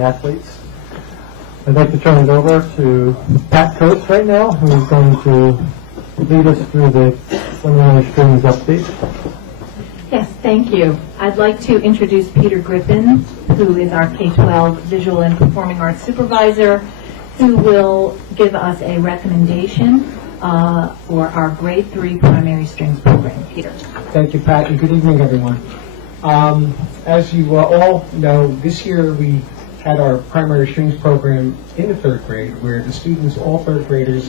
young athletes. I'd like to turn it over to Pat Coates right now, who is going to lead us through the preliminary strings update. Yes, thank you. I'd like to introduce Peter Griffin, who is our K-12 Visual and Performing Arts Supervisor, who will give us a recommendation for our Grade 3 Primary Strings program. Peter. Thank you, Pat, and good evening, everyone. As you all know, this year we had our primary strings program in the third grade, where the students, all third graders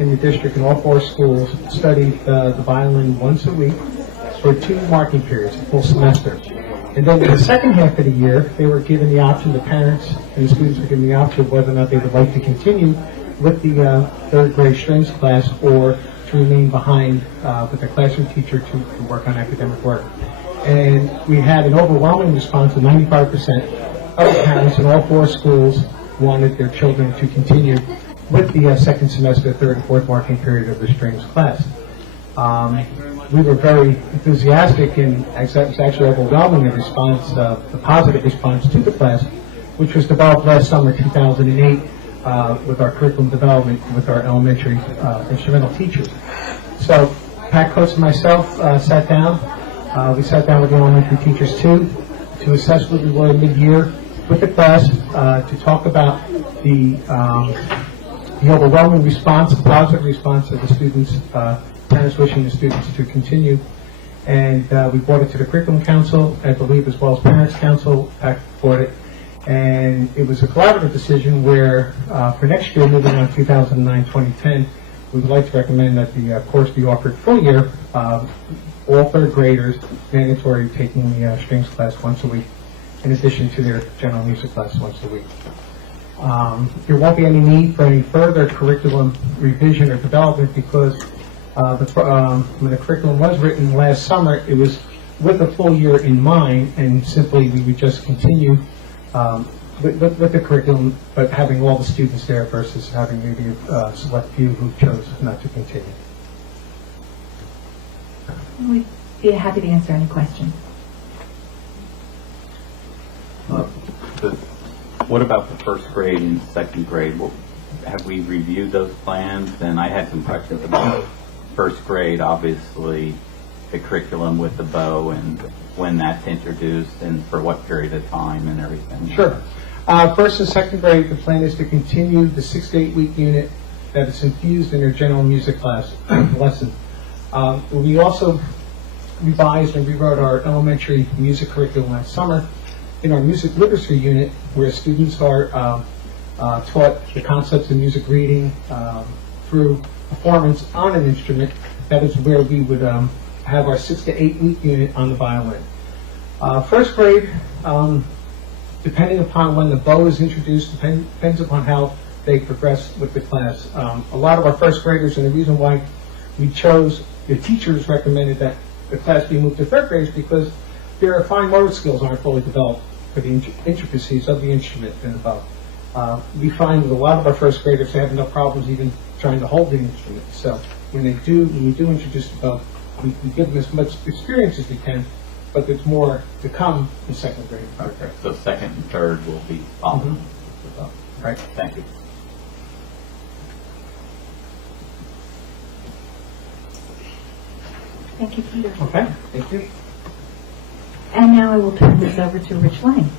in the district in all 4 schools, studied the violin once a week for 2 marking periods, a full semester. And then in the second half of the year, they were given the option, the parents and the students were given the option of whether or not they would like to continue with the third grade strings class or to remain behind with their classroom teacher to work on academic work. And we had an overwhelming response of 95% of the parents in all 4 schools wanted their children to continue with the second semester, third and fourth marking period of the strings class. We were very enthusiastic, and it was actually overwhelming the response, the positive response to the class, which was developed last summer, 2008, with our curriculum development with our elementary instrumental teachers. So Pat Coates and myself sat down. We sat down with the elementary teachers too to assess where we were mid-year with the class, to talk about the overwhelming response, the positive response of the students, parents wishing the students to continue. And we brought it to the Curriculum Council, I believe, as well as Parents Council, brought it. And it was a collaborative decision where, for next year, moving on 2009-2010, we would like to recommend that the course be offered full year, all third graders, mandatory taking the strings class once a week, in addition to their general music class once a week. There won't be any need for any further curriculum revision or development because when the curriculum was written last summer, it was with a full year in mind, and simply we would just continue with the curriculum, but having all the students there versus having maybe a select few who chose not to continue. We'd be happy to answer any questions. What about the first grade and second grade? Have we reviewed those plans? And I had some questions about first grade, obviously, the curriculum with the bow and when that's introduced and for what period of time and everything. Sure. First and second grade, the plan is to continue the 6 to 8 week unit that is infused in their general music class lesson. We also revised and rewrote our elementary music curriculum last summer in our music literacy unit, where students are taught the concepts of music reading through performance on an instrument. That is where we would have our 6 to 8 week unit on the violin. First grade, depending upon when the bow is introduced, depends upon how they progress with the class. A lot of our first graders, and the reason why we chose, the teachers recommended that the class be moved to third grade is because their fine motor skills aren't fully developed for the intricacies of the instrument and the bow. We find with a lot of our first graders, they have no problems even trying to hold the instrument. So when we do introduce the bow, we give them as much experience as we can, but there's more to come in second grade. Okay, so second and third will be followed. Right. Thank you. Thank you, Peter. Okay, thank you. And now I will turn this over to Rich Lang.